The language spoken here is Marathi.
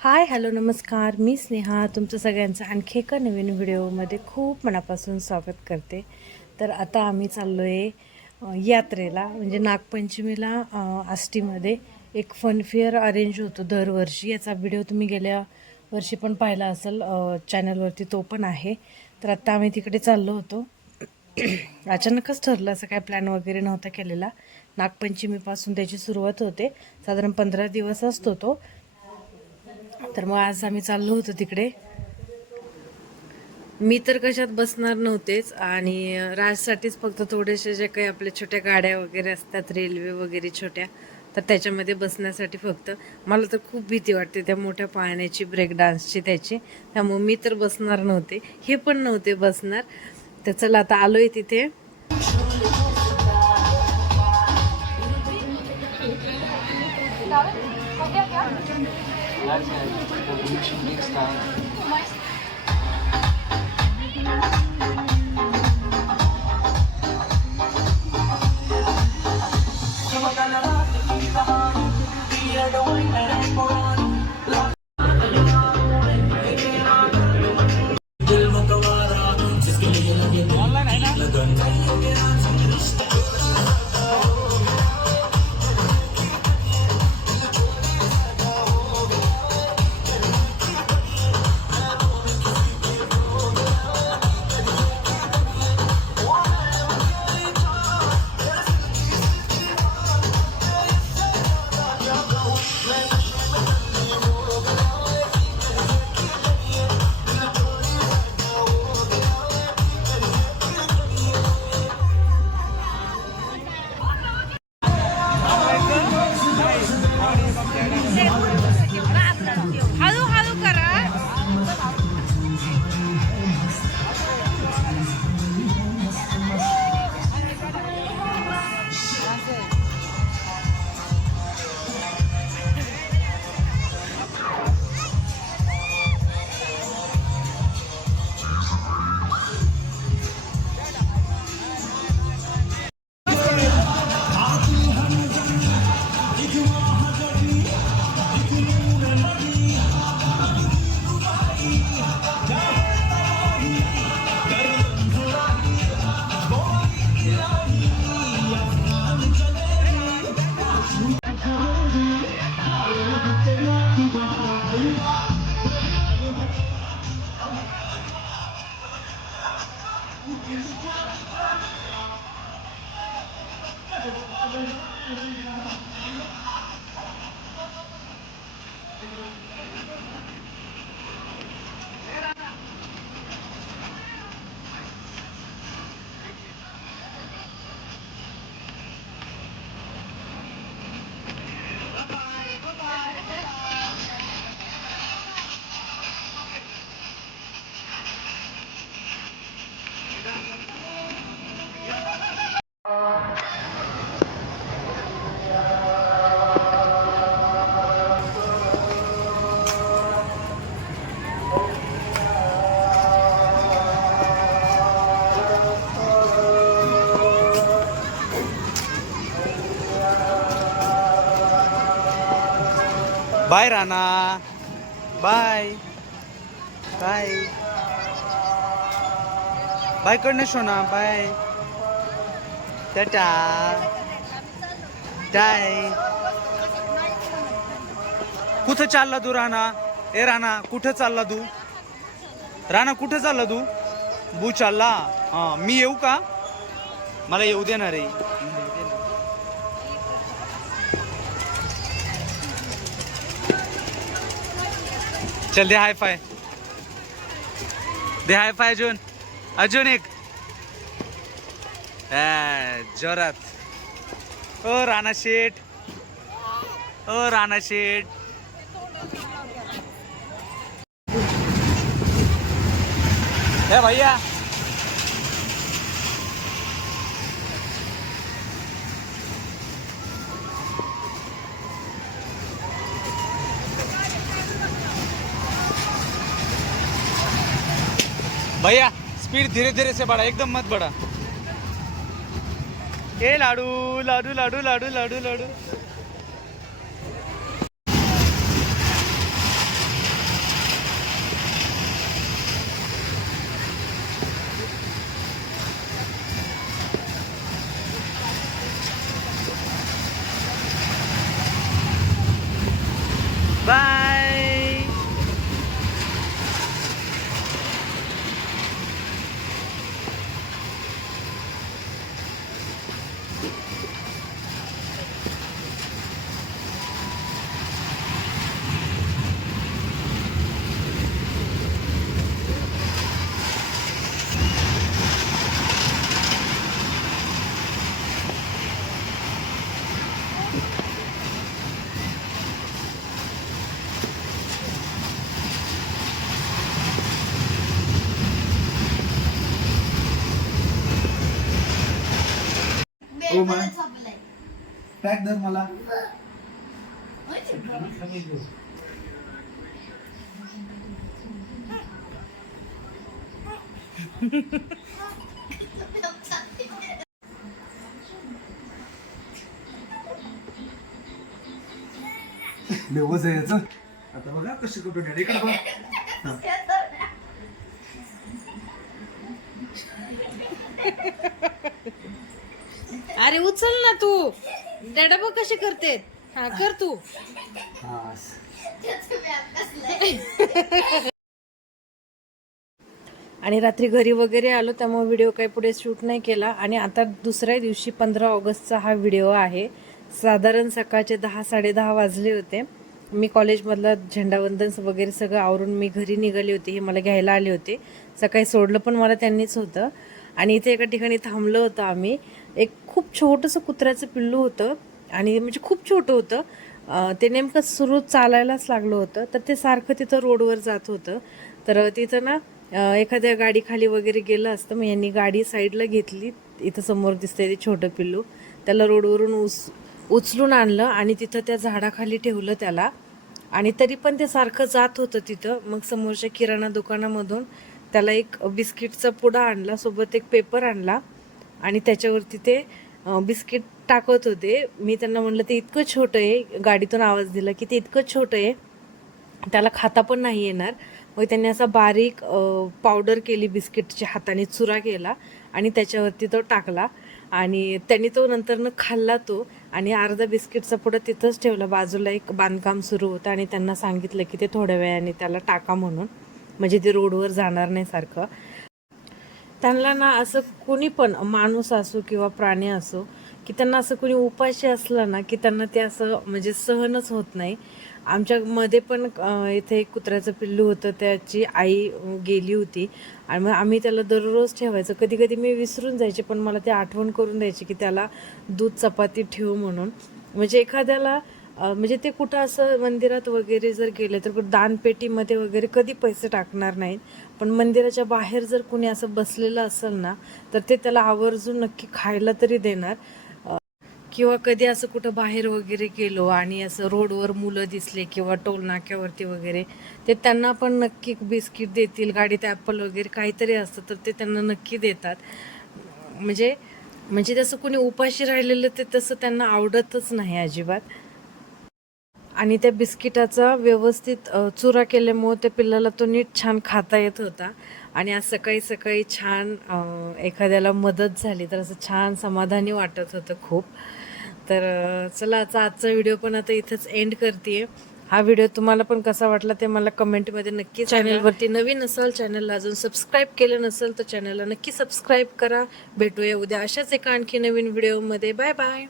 हाय हॅलो नमस्कार. मी स्नेहा. तुमचं सगळ्यांचं आणखी एका नवीन व्हिडिओमध्ये खूप मनापासून स्वागत करते. तर आता आम्ही चाललो आहे यात्रेला म्हणजे नागपंचमीला आष्टीमध्ये. एक फनफेअर अरेंज होतो दरवर्षी. याचा व्हिडिओ तुम्ही गेल्या वर्षी पण पाहिला असेल चॅनलवरती तो पण आहे. तर आत्ता आम्ही तिकडे चाललो होतो. अचानकच ठरलं असं काय प्लॅन वगैरे नव्हता केलेला. नागपंचमीपासून त्याची सुरुवात होते. साधारण पंधरा दिवस असतो तो. तर मग आज आम्ही चाललो होतो तिकडे. मी तर कशात बसणार नव्हतेच आणि राजसाठीच फक्त थोडेसे जे काही आपल्या छोट्या गाड्या वगैरे असतात रेल्वे वगैरे छोट्या तर त्याच्यामध्ये बसण्यासाठी फक्त. मला तर खूप भीती वाटते त्या मोठ्या पाहण्याची ब्रेक डान्सची त्याची. त्यामुळे मी तर बसणार नव्हते. हे पण नव्हते बसणार. तर चला आता आलो आहे तिथे. Gracias por mucho next time. Thank you. Bye Rana. Bye. Bye. Bye कडनं शोना बाय. टाटा. टाय. कुठं चालला तू राणा? ए राणा कुठं चालला तू? राणा कुठं चालला तू? बू चालला. हां मी येऊ का? मला येऊ देणार आहे. चल दे हाय फाय दे हाय फाय अजून. अजून एक. जोरात. ओ राणा शेठ. ओ राणा शेठ. हे भैया. भैया स्पीड धीरे धीरे से बढ़ा एकदम मत बढ़ा। ए लाडू लाडू लाडू लाडू लाडू लाडू बाय ओ मा पॅक धर मला. लेवच आहे याचं. आता बघा कशी कुठून येते. इकडे बघ हा. अरे उचल ना तू. डॅडा बघ कशी करते? हा कर तू. आणि रात्री घरी वगैरे आलो त्यामुळे व्हिडिओ काही पुढे शूट नाही केला. आणि आता दुसऱ्या दिवशी पंधरा ऑगस्टचा हा व्हिडिओ आहे. साधारण सकाळचे दहा साडेदहा वाजले होते. मी कॉलेजमधला झेंडावंदन वगैरे सगळं आवरून मी घरी निघाले होते हे मला घ्यायला आले होते. सकाळी सोडलं पण मला त्यांनीच होतं. आणि इथे एका ठिकाणी थांबलं होतं आम्ही. एक खूप छोटंसं कुत्र्याचं पिल्लू होतं आणि म्हणजे खूप छोटं होतं. ते नेमकं सुरू चालायलाच लागलं होतं तर ते सारखं तिथं रोडवर जात होतं. तर तिथं ना एखाद्या गाडी खाली वगैरे गेलं असतं मग यांनी गाडी साईडला घेतली. इथं समोर दिसतंय ते छोटं पिल्लू. त्याला रोडवरून उच उचलून आणलं आणि तिथं त्या झाडाखाली ठेवलं त्याला. आणि तरी पण ते सारखं जात होतं तिथं. मग समोरच्या किराणा दुकानामधून त्याला एक बिस्किटचा पुडा आणला सोबत एक पेपर आणला आणि त्याच्यावरती ते बिस्किट टाकत होते. मी त्यांना म्हणलं ते इतकं छोटं आहे. गाडीतून आवाज दिला की ते इतकं छोटं आहे त्याला खाता पण नाही येणार. मग त्यांनी असा बारीक पावडर केली बिस्किटच्या हाताने चुरा केला आणि त्याच्यावरती तो टाकला. आणि त्यांनी तो नंतरनं खाल्ला तो आणि अर्धा बिस्किटचा पुढं तिथंच ठेवला. बाजूला एक बांधकाम सुरू होतं आणि त्यांना सांगितलं की ते थोड्या वेळाने त्याला टाका म्हणून. म्हणजे ते रोडवर जाणार नाही सारखं. त्यांना ना असं कोणी पण माणूस असो किंवा प्राणी असो की त्यांना असं कोणी उपाशी असलं ना की त्यांना ते असं म्हणजे सहनच होत नाही. आमच्यामध्ये पण इथे एक कुत्र्याचं पिल्लू होतं त्याची आई गेली होती. आणि मग आम्ही त्याला दररोज ठेवायचं. कधी कधी मी विसरून जायचे पण मला ते आठवण करून द्यायची की त्याला दूध चपाती ठेव म्हणून. म्हणजे एखाद्याला म्हणजे ते कुठं असं मंदिरात वगैरे जर गेले तर दानपेटीमध्ये वगैरे कधी पैसे टाकणार नाहीत. पण मंदिराच्या बाहेर जर कुणी असं बसलेलं असेल ना तर ते त्याला आवर्जून नक्की खायला तरी देणार. किंवा कधी असं कुठं बाहेर वगैरे गेलो आणि असं रोडवर मुलं दिसले किंवा टोल नाक्यावरती वगैरे ते त्यांना पण नक्की बिस्किट देतील गाडीत ॲपल वगैरे काहीतरी असतं तर ते त्यांना नक्की देतात. म्हणजे म्हणजे तसं कोणी उपाशी राहिलेलं ते तसं त्यांना आवडतच नाही अजिबात. आणि त्या बिस्किटाचा व्यवस्थित चुरा केल्यामुळं त्या पिल्लाला तो नीट छान खाता येत होता. आणि आज सकाळी सकाळी छान एखाद्याला मदत झाली तर असं छान समाधानी वाटत होतं खूप. तर चला आता आजचा व्हिडिओ पण आता इथंच एंड करते हा व्हिडिओ तुम्हाला पण कसा वाटला ते मला कमेंटमध्ये नक्की चॅनलवरती नवीन असाल चॅनलला अजून सबस्क्राईब केलं नसेल तर चॅनलला नक्की सबस्क्राईब करा. भेटूया उद्या अशाच एका आणखी नवीन व्हिडिओमध्ये. Bye bye